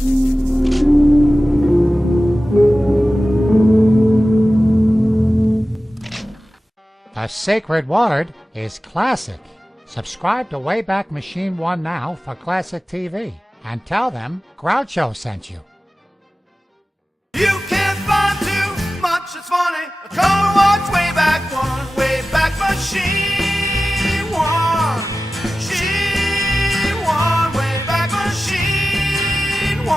The Sacred Word is classic. Subscribe to Wayback Machine 1 now for classic TV and tell them Groucho sent you. You can't find too much that's funny. Come and watch Wayback One, Wayback Machine 1. Machine 1, Wayback Machine 1.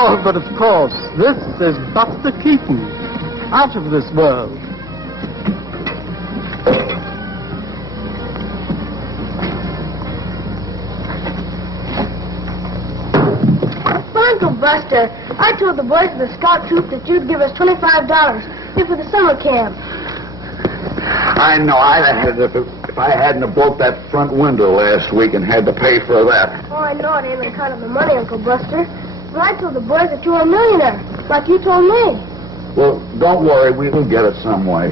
Oh, but of course, this is Buster Keaton, out of this world. Uncle Buster, I told the boys of the scout troop that you'd give us $25 here for the summer camp. I know. If I hadn't have broke that front window last week and had to pay for that. Oh, I know it ain't on account of the money, Uncle Buster. But I told the boys that you were a millionaire, like you told me. Well, don't worry. We'll get it some way.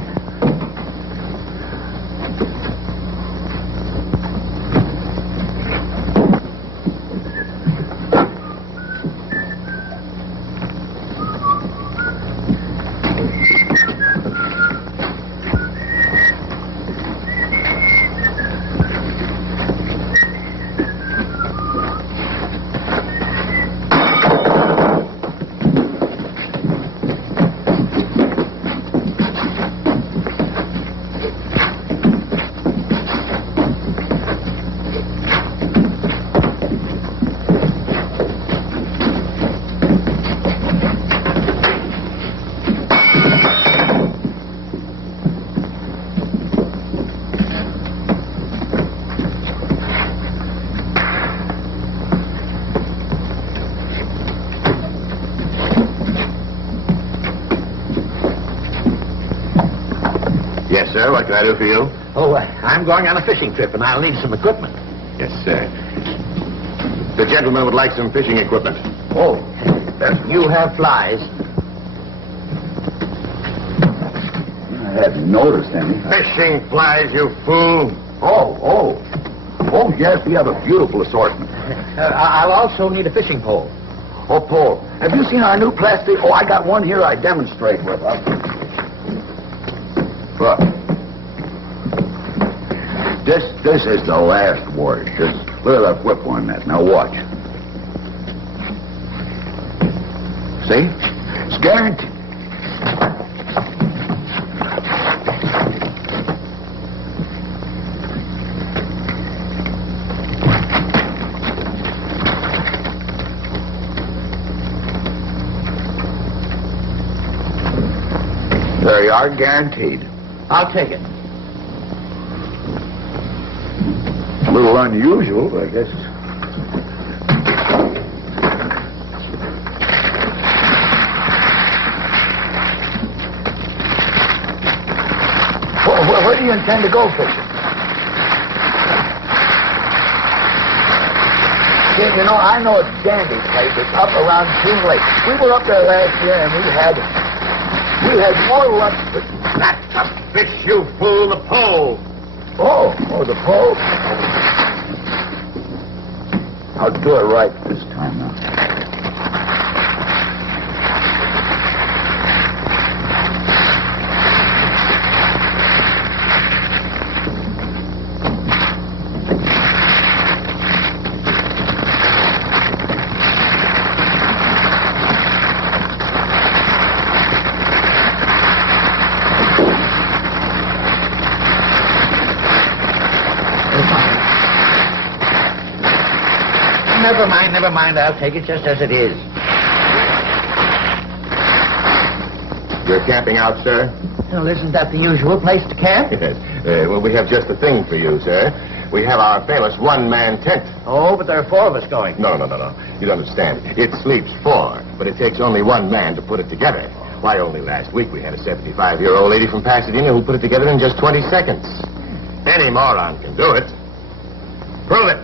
Yes, sir. What can I do for you? Oh, I'm going on a fishing trip, and I'll need some equipment. Yes, sir. The gentleman would like some fishing equipment. Oh, you have flies. I hadn't noticed any. Fishing flies, you fool. Oh, yes, we have a beautiful assortment. I'll also need a fishing pole. Oh, Paul, have you seen our new plastic? Oh, I got one here I demonstrate with. Look. This is the last word. Just look at that whip on that. Now watch. See? It's guaranteed. There you are, guaranteed. I'll take it. A little unusual, but I guess. Where do you intend to go fishing? You know, I know a dandy place. It's up around King Lake. We were up there last year, and we had more luck. That's a fish, you fool. The pole. Oh, the pole? I'll do it right this time now. Never mind. I'll take it just as it is. You're camping out, sir? Well, isn't that the usual place to camp? Yes. Well, we have just the thing for you, sir. We have our famous one-man tent. Oh, but there are 4 of us going. No. You don't understand. It sleeps 4, but it takes only 1 man to put it together. Why, only last week we had a 75-year-old lady from Pasadena who put it together in just 20 seconds. Any moron can do it. Prove it.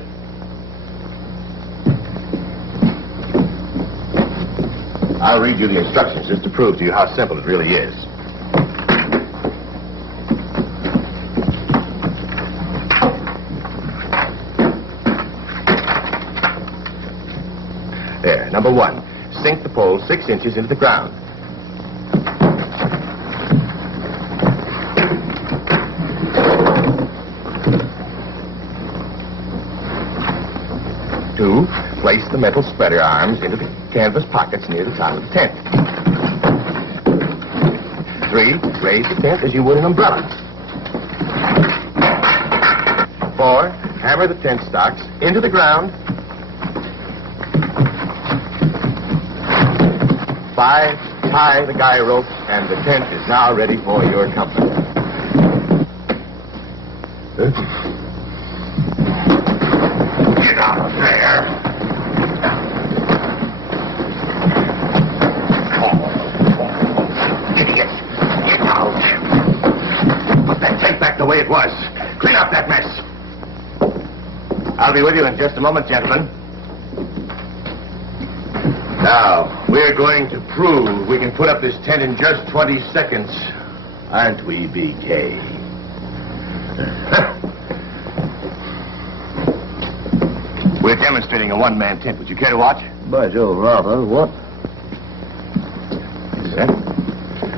I'll read you the instructions just to prove to you how simple it really is. There, number 1. Sink the pole 6 inches into the ground. 2. Place the metal spreader arms into the canvas pockets near the top of the tent. 3. Raise the tent as you would an umbrella. 4. Hammer the tent stocks into the ground. 5. Tie the guy rope, and the tent is now ready for your comfort. Get out of there. Idiots. Get out. Put that tent back the way it was. Clean up that mess. I'll be with you in just a moment, gentlemen. Now, we're going to prove we can put up this tent in just 20 seconds. Aren't we, BK? We're demonstrating a one-man tent. Would you care to watch? By Jove, rather. What? Sir?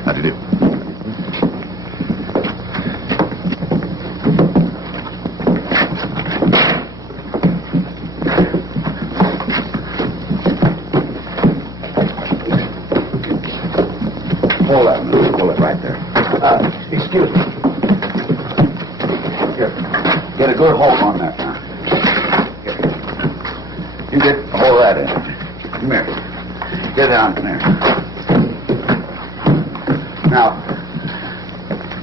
How do you do? Hold it right there. Excuse me. Here. Get a good hold on that now. Here. You get hold that in. Come here. Get down there. Now,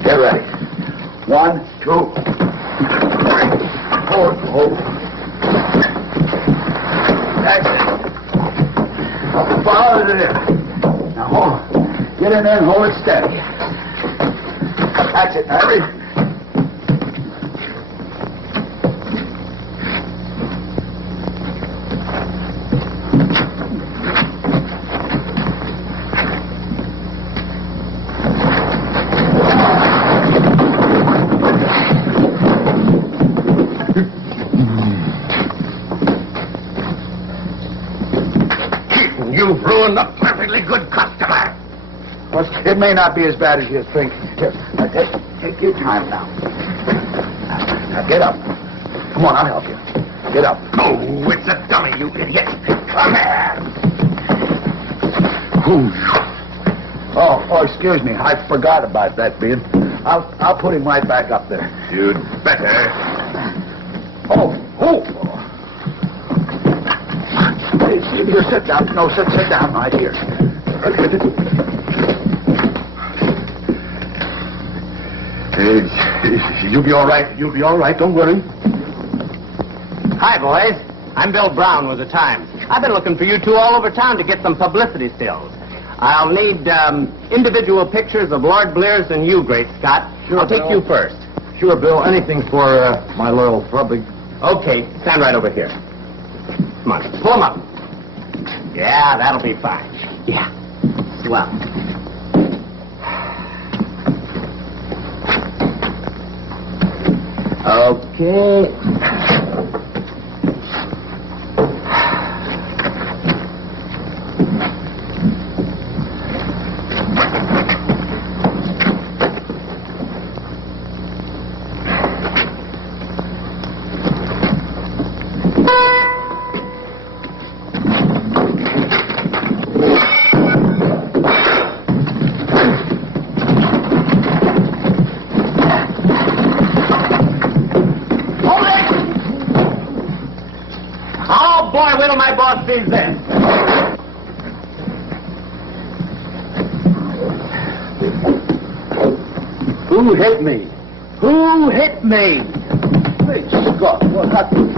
get ready. 1, 2, 3, 4. Hold. That's it. Follow it in. Now hold on. Get in there and hold it steady. That's it. Hurry. You've ruined a perfectly good customer. Well, it may not be as bad as you think. Here, now, take your time now. Now, get up. Come on, I'll help you. Get up. Oh, it's a dummy, you idiot. Come here. Oh, excuse me. I forgot about that, Bean. I'll put him right back up there. You'd better. Oh. Hey, you sit down. No, sit down right here. You'll be all right. You'll be all right. Don't worry. Hi, boys. I'm Bill Brown with the Times. I've been looking for you two all over town to get some publicity stills. I'll need individual pictures of Lord Blears and you, Great Scott. Sure, I'll take Bill. you first. Sure, Bill. Anything for my loyal public. Okay, stand right over here. Come on, pull 'em up. Yeah, that'll be fine. Yeah, swell. Okay. Wait till my boss sees this. Who hit me? Who hit me? Great Scott, what happened?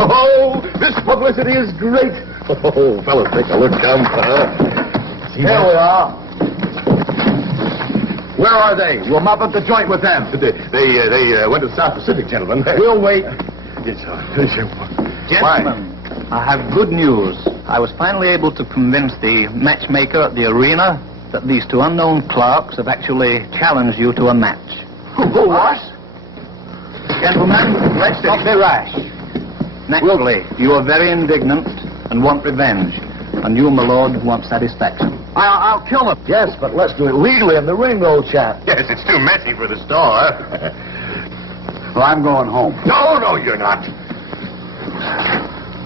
Oh, this publicity is great. Oh, fellas, take a look. Come. Here we are. Where are they? We'll mop up the joint with them. They went to the South Pacific, gentlemen. We'll wait. Yes, sir. Gentlemen, I have good news. I was finally able to convince the matchmaker at the arena that these two unknown clerks have actually challenged you to a match. Who what? Gentlemen, let's not be rash. Naturally, you are very indignant and want revenge. And you, my lord, want satisfaction. I'll kill them. Yes, but let's do it legally in the ring, old chap. Yes, it's too messy for the store. Well, I'm going home. No, you're not.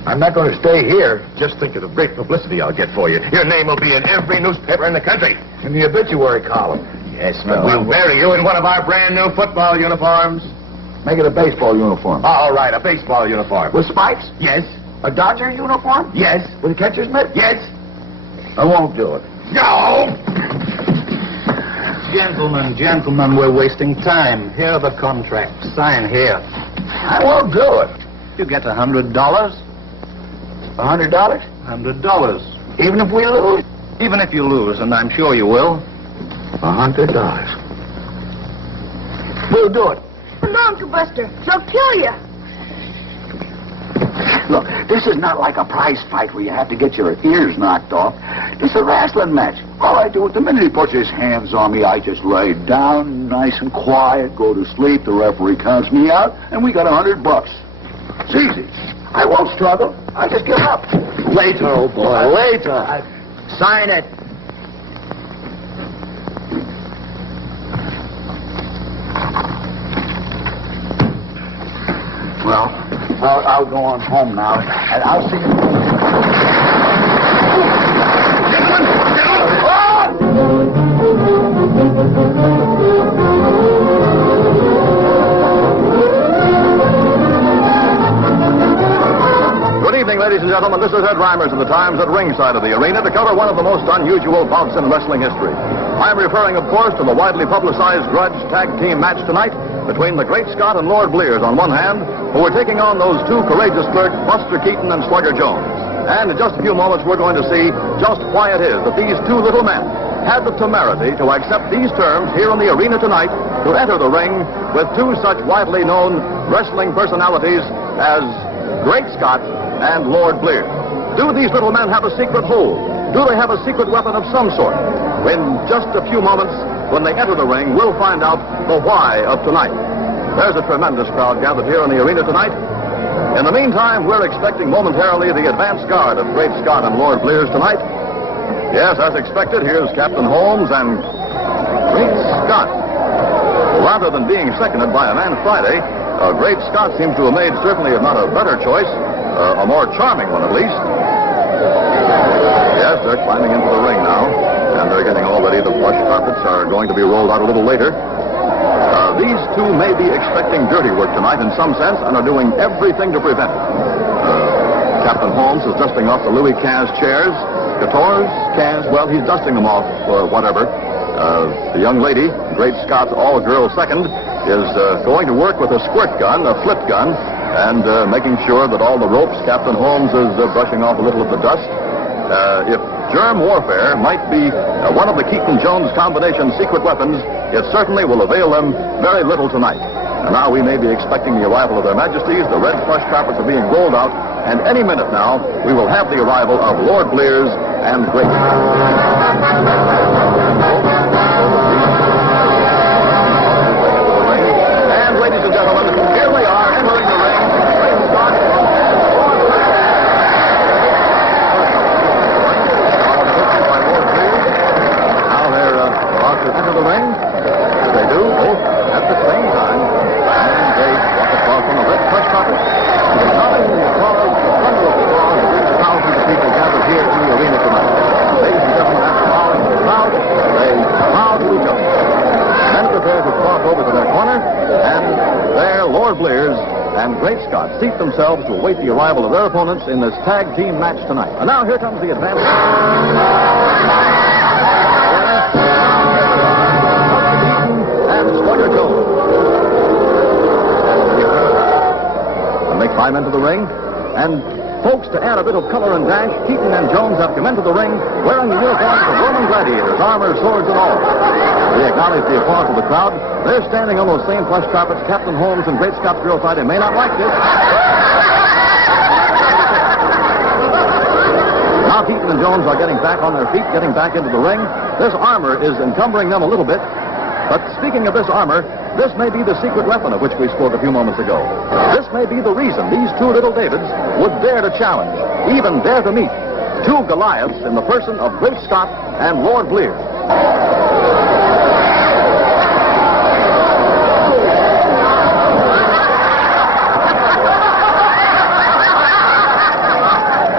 I'm not going to stay here. Just think of the great publicity I'll get for you. Your name will be in every newspaper in the country. In the obituary column. Yes, we'll bury you in one of our brand new football uniforms. Make it a baseball uniform. All right, a baseball uniform. With spikes? Yes. A Dodger uniform? Yes. With a catcher's mitt? Yes. I won't do it. No! Gentlemen, we're wasting time. Here are the contracts. Sign here. I won't do it. You get $100. $100? $100. Even if we lose? Even if you lose, and I'm sure you will. $100. We'll do it. No, Uncle Buster. They'll kill you. Look, this is not like a prize fight where you have to get your ears knocked off. It's a wrestling match. All I do is the minute he puts his hands on me, I just lay down, nice and quiet, go to sleep. The referee counts me out, and we got $100. It's easy. I won't struggle. I just give up. Later, old boy, later. Sign it. Well, I'll go on home now, and I'll see you. Good evening, ladies and gentlemen. This is Ed Reimers of the Times at ringside of the arena to cover one of the most unusual bouts in wrestling history. I'm referring, of course, to the widely publicized grudge tag team match tonight between the Great Scott and Lord Blears on one hand, who were taking on those two courageous clerks, Buster Keaton and Slugger Jones. And in just a few moments, we're going to see just why it is that these two little men had the temerity to accept these terms here in the arena tonight to enter the ring with two such widely known wrestling personalities as Great Scott and Lord Blears. Do these little men have a secret hold? Do they have a secret weapon of some sort? In just a few moments, when they enter the ring, we'll find out the why of tonight. There's a tremendous crowd gathered here in the arena tonight. In the meantime, we're expecting momentarily the advance guard of Great Scott and Lord Blears tonight. Yes, as expected, here's Captain Holmes and Great Scott. Rather than being seconded by a man Friday, Great Scott seems to have made certainly, if not a better choice, a more charming one at least. Yes, they're climbing into the ring now, and they're getting all ready. The plush carpets are going to be rolled out a little later. These two may be expecting dirty work tonight in some sense and are doing everything to prevent it. Captain Holmes is dusting off the Louis Caz chairs. Guitars, Caz, well, he's dusting them off for whatever. The young lady, Great Scott's all-girl second, is going to work with a squirt gun, a flip gun, and making sure that all the ropes, Captain Holmes is brushing off a little of the dust. If germ warfare might be one of the Keaton-Jones combination secret weapons, it certainly will avail them very little tonight. And now we may be expecting the arrival of their majesties. The red plush carpets are being rolled out, and any minute now, we will have the arrival of Lord Blears and Great And ladies and gentlemen, here they are entering the ring. Great Scott to enter the ring. They do, both at the same time. And they walk across on the red plush carpet. Shouting the applause, the thunder of applause, thousands of people gathered Great Scott seat themselves to await the arrival of their opponents in this tag team match tonight. And now here comes the advance. And Slugger Jones. And they climb into the ring. And folks, to add a bit of color and dash, Keaton and Jones have come into the ring wearing the uniforms of Roman gladiators, armor, swords, and all. We acknowledge the applause of the crowd. They're standing on those same plush carpets Captain Holmes and Great Scott's girl thought they may not like this. Now Keaton and Jones are getting back on their feet, getting back into the ring. This armor is encumbering them a little bit. But speaking of this armor, this may be the secret weapon of which we spoke a few moments ago. This may be the reason these two little Davids would dare to challenge, even dare to meet, two Goliaths in the person of Great Scott and Lord Blear.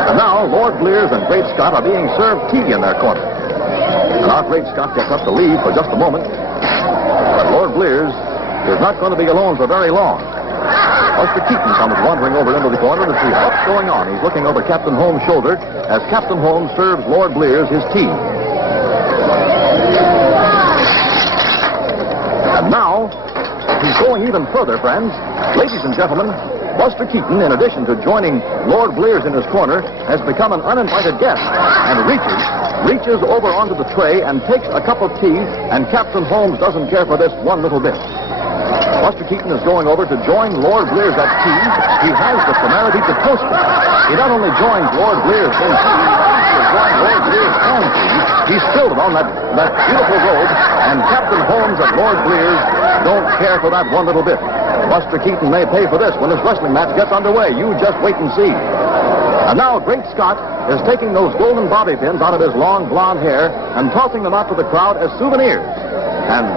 And now, Lord Blears and Great Scott are being served tea in their corner. And our Great Scott gets up to leave for just a moment. But Lord Blears is not going to be alone for very long. Buster Keaton comes wandering over into the corner to see what's going on. He's looking over Captain Holmes' shoulder as Captain Holmes serves Lord Blears his tea. And now, he's going even further, friends. Ladies and gentlemen, Buster Keaton, in addition to joining Lord Blears in his corner, has become an uninvited guest and reaches over onto the tray and takes a cup of tea, and Captain Holmes doesn't care for this one little bit. Buster Keaton is going over to join Lord Blears at tea. He has the temerity to toast him. He not only joins Lord Blears in tea, he has joined Lord Blears and tea. He's still on that beautiful robe, and Captain Holmes and Lord Blears don't care for that one little bit. Buster Keaton may pay for this when this wrestling match gets underway. You just wait and see. And now Great Scott is taking those golden bobby pins out of his long blonde hair and tossing them out to the crowd as souvenirs. And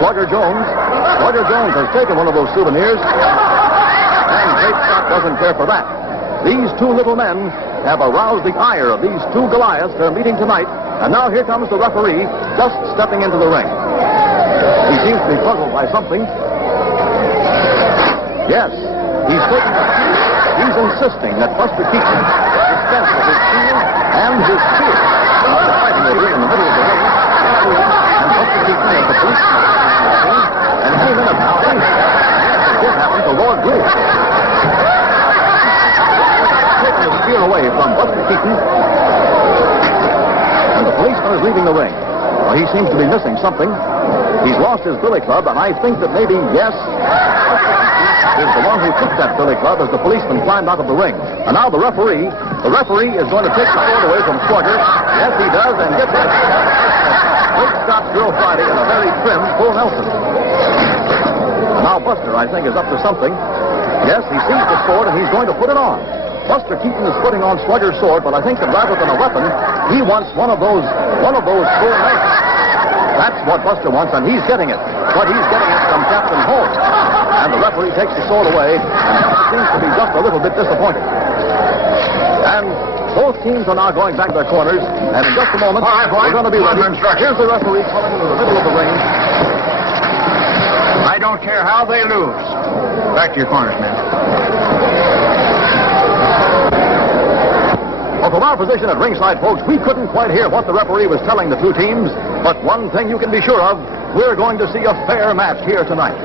Slugger Jones has taken one of those souvenirs, and Great Scott doesn't care for that. These two little men have aroused the ire of these two Goliaths they're meeting tonight, and now here comes the referee just stepping into the ring. He seems to be puzzled by something. Yes, he's taking a cue. He's insisting that Buster Keaton dispense with his shield and his spear. They're fighting over in the middle of the ring. And Buster Keaton is the policeman. And any minute now, this happened to Lord Blear. Taking the spear away from Buster Keaton. And the policeman is leaving the ring. Well, he seems to be missing something. He's lost his billy club, and I think that maybe, yes, is the one who took that billy club as the policeman climbed out of the ring. And now the referee is going to take the sword away from Slugger. Yes, he does, and get this. Great Scott's girl Friday in a very trim full Nelson. And now Buster, I think, is up to something. Yes, he sees the sword, and he's going to put it on. Buster Keaton is putting on Slugger's sword, but I think that rather than a weapon, he wants one of those full Nelsons. That's what Buster wants, and he's getting it. But he's getting it from Captain Holmes. And the referee takes the sword away, and seems to be just a little bit disappointed. And both teams are now going back to their corners, and in just a moment, all right, boys, we're going to be ready. Here's the referee coming into the middle of the ring. I don't care how they lose. Back to your corners, men. Well, from our position at ringside, folks, we couldn't quite hear what the referee was telling the two teams, but one thing you can be sure of, we're going to see a fair match here tonight.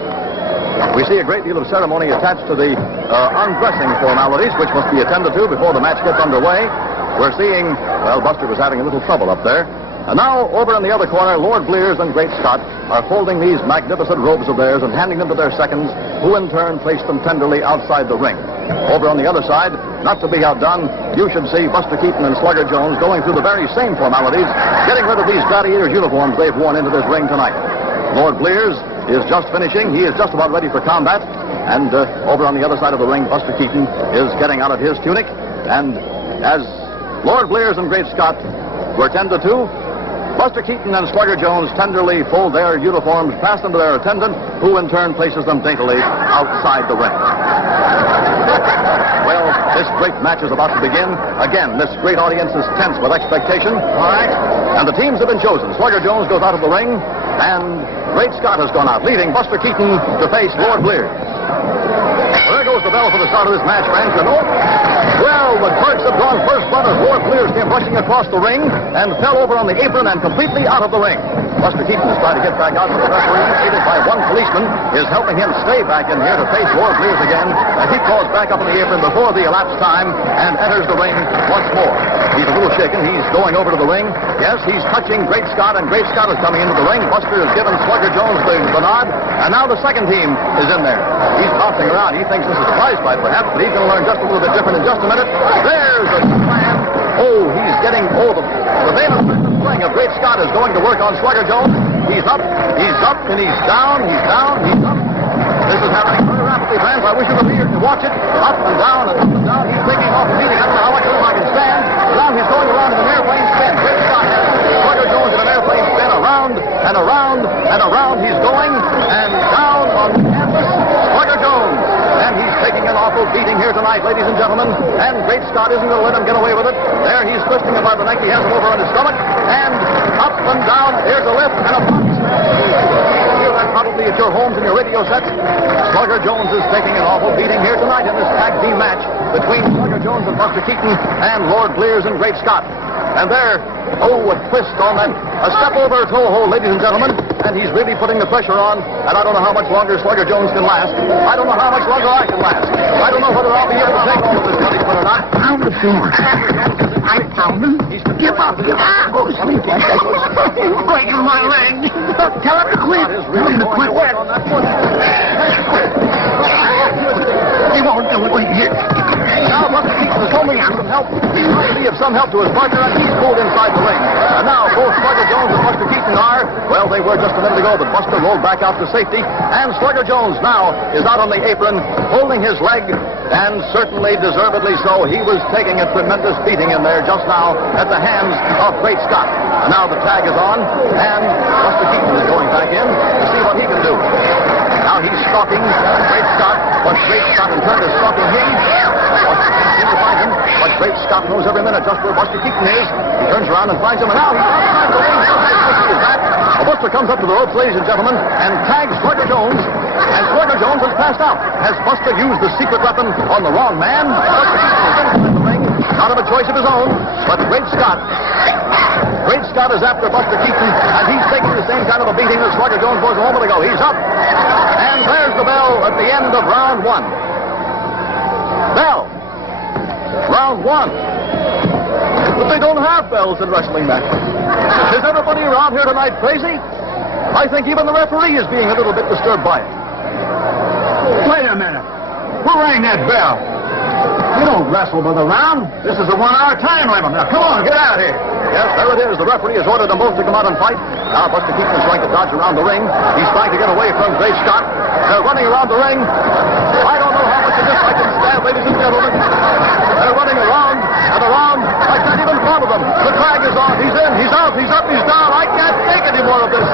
We see a great deal of ceremony attached to the undressing formalities, which must be attended to before the match gets underway. We're seeing, well, Buster was having a little trouble up there. And now, over in the other corner, Lord Blears and Great Scott are folding these magnificent robes of theirs and handing them to their seconds, who in turn place them tenderly outside the ring. Over on the other side, not to be outdone, you should see Buster Keaton and Slugger Jones going through the very same formalities, getting rid of these gladiators' uniforms they've worn into this ring tonight. Lord Blears is just finishing. He is just about ready for combat. And over on the other side of the ring, Buster Keaton is getting out of his tunic. And as Lord Blears and Great Scott were tended to, Buster Keaton and Slugger Jones tenderly fold their uniforms, pass them to their attendant, who in turn places them daintily outside the ring. Well, this great match is about to begin. Again, this great audience is tense with expectation. All right. And the teams have been chosen. Slugger Jones goes out of the ring, and Great Scott has gone out, leaving Buster Keaton to face Lord Blears. there goes the bell for the start of this match, friends. And well, the clerks have drawn first blood as Lord Blears came rushing across the ring and fell over on the apron and completely out of the ring. Buster Keaton is trying to get back out, but the referee, aided by one policeman, is helping him stay back in here to face Lord Blears again. And he crawls back up on the apron before the elapsed time and enters the ring once more. He's a little shaken. He's going over to the ring. Yes, he's touching Great Scott, and Great Scott is coming into the ring. Buster has given Slugger Jones the nod, and now the second team is in there. He's bouncing around. He thinks this is a prize fight, perhaps, but he's going to learn just a little bit different in just a minute. There's a slam. Oh, he's getting, the vein of spring of Great Scott is going to work on Slugger Jones. He's up, and he's down, he's up. This is happening very rapidly, friends. I wish you were here to watch it. Up and down, and up and down. He's taking off and beating. I don't know how much room I can stand. Now he's going around in an airplane spin. Great Scott has Slugger Jones in an airplane spin. Around and around and around he's going. And down on the canvas, Slugger Jones. And he's taking an awful beating here tonight, ladies and gentlemen. And Great Scott isn't going to let him get away with it. There he's twisting him by the neck. He has him over on his stomach. And up and down. Here's a lift and a box. Probably at your homes and your radio sets. Slugger Jones is taking an awful beating here tonight in this tag team match between Slugger Jones and Buster Keaton and Lord Blears and Great Scott. And there, a twist on that, a step over toe hold, ladies and gentlemen, and he's really putting the pressure on, and I don't know how much longer Slugger Jones can last. I don't know how much longer I can last. I don't know whether I'll be able to take all of this punishment or not. Pound the floor. I found him. Give up. Go to sleep. Breaking my leg. Tell him to quit. Tell him to quit. Where? He won't do it. Wait here. Now Buster Keaton is homing for some help. He's trying to be of some help to his partner, and he's pulled inside the ring. And now both Slugger Jones and Buster Keaton are, well, they were just a minute ago, but Buster rolled back out to safety. And Slugger Jones now is out on the apron, holding his leg, and certainly deservedly so. He was taking a tremendous beating in there just now at the hands of Great Scott. And now the tag is on, and Buster Keaton is going back in to see what he can do. Now he's stalking Great Scott, but Great Scott in turn is stalking him. Buster can't seem to find him, but Great Scott knows every minute just where Buster Keaton is. He turns around and finds him, and now he's outside the ring. Buster comes up to the ropes, ladies and gentlemen, and tags Slugger Jones, and Slugger Jones has passed out. Has Buster used the secret weapon on the wrong man? Buster Keaton is inside the ring, out of a choice of his own, but Great Scott is after Buster Keaton, and he's taking the same kind of a beating that Slugger Jones was a moment ago. He's up, and there's the bell at the end of round one. Bell. Round one. But they don't have bells in wrestling matches. Is everybody around here tonight crazy? I think even the referee is being a little bit disturbed by it. Wait a minute. Who rang that bell? You don't wrestle by the round. This is a 1-hour time limit. Now, come on, get out of here. Yes, there it is. The referee has ordered them both to come out and fight. Now Buster Keaton is trying to dodge around the ring. He's trying to get away from Great Scott. They're running around the ring. I don't know how much of this I can stand, ladies and gentlemen. They're running around and around. I can't even follow them. The tag is on. He's in. He's out. He's up. He's down. I can't take any more of this.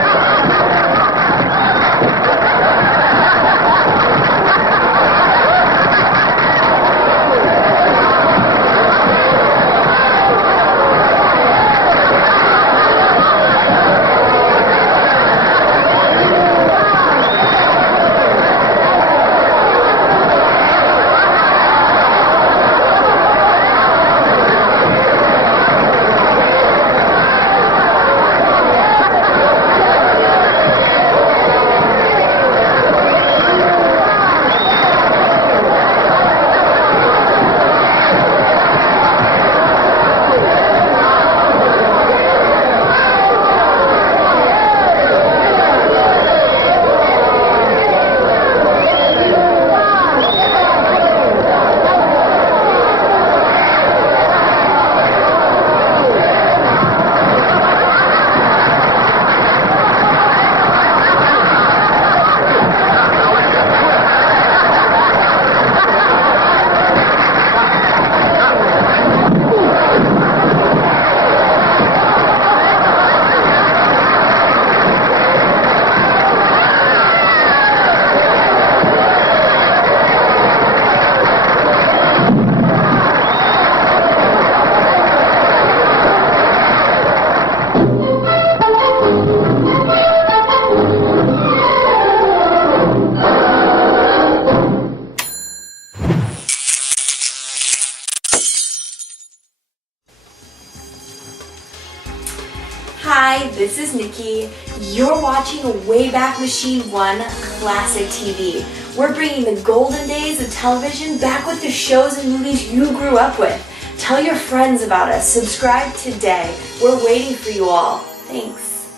Hi, this is Nikki. You're watching Wayback Machine 1 Classic TV. We're bringing the golden days of television back with the shows and movies you grew up with. Tell your friends about us. Subscribe today. We're waiting for you all. Thanks.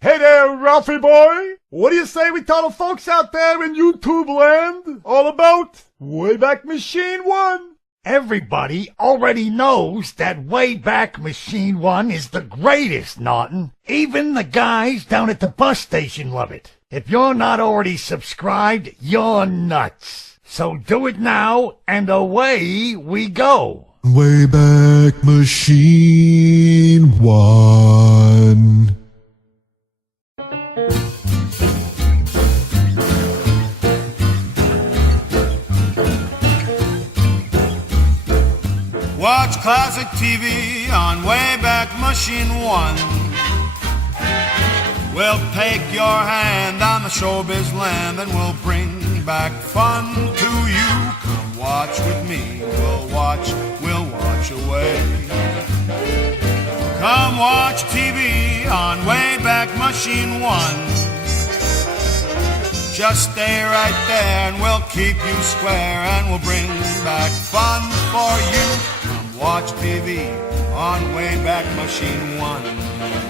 Hey there, Ralphie boy! What do you say we tell the folks out there in YouTube land all about Wayback Machine 1? Everybody already knows that Wayback Machine 1 is the greatest, Norton. Even the guys down at the bus station love it. If you're not already subscribed, you're nuts. So do it now, and away we go. Wayback Machine 1. Watch classic TV on Wayback Machine 1. We'll take your hand on the showbiz land and we'll bring back fun to you. Come watch with me, we'll watch away. Come watch TV on Wayback Machine 1. Just stay right there and we'll keep you square and we'll bring back fun for you. Watch TV on Wayback Machine 1.